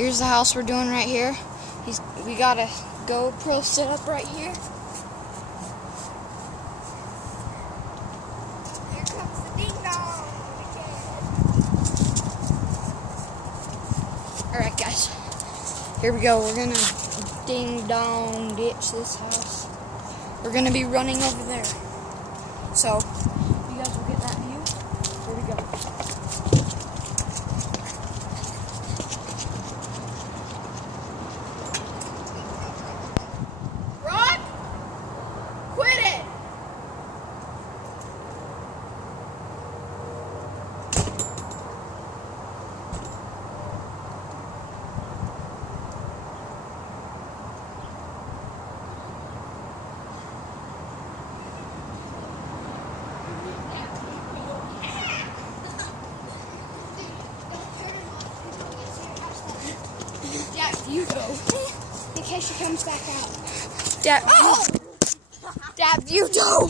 Here's the house we're doing right here. We got a GoPro set up right here. Here comes the ding dong. Alright guys, here we go. We're gonna ding dong ditch this house. We're gonna be running over there. So, you guys will get that view. Here we go. Rock! Quit it! You go. In case she comes back out. Dad, Oh! Dad, you go.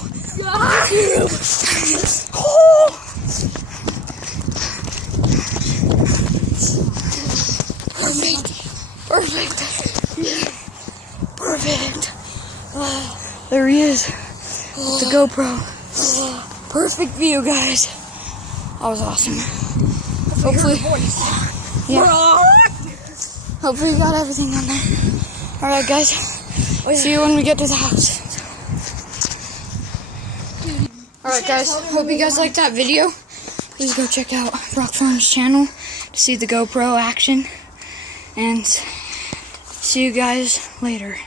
Perfect. There he is. With the GoPro. Perfect view, guys. That was awesome. Hopefully, hopefully you got everything on there. Alright guys, see you when we get to the house. Alright guys, hope you guys liked that video. Please go check out Rock Farm's channel to see the GoPro action. And see you guys later.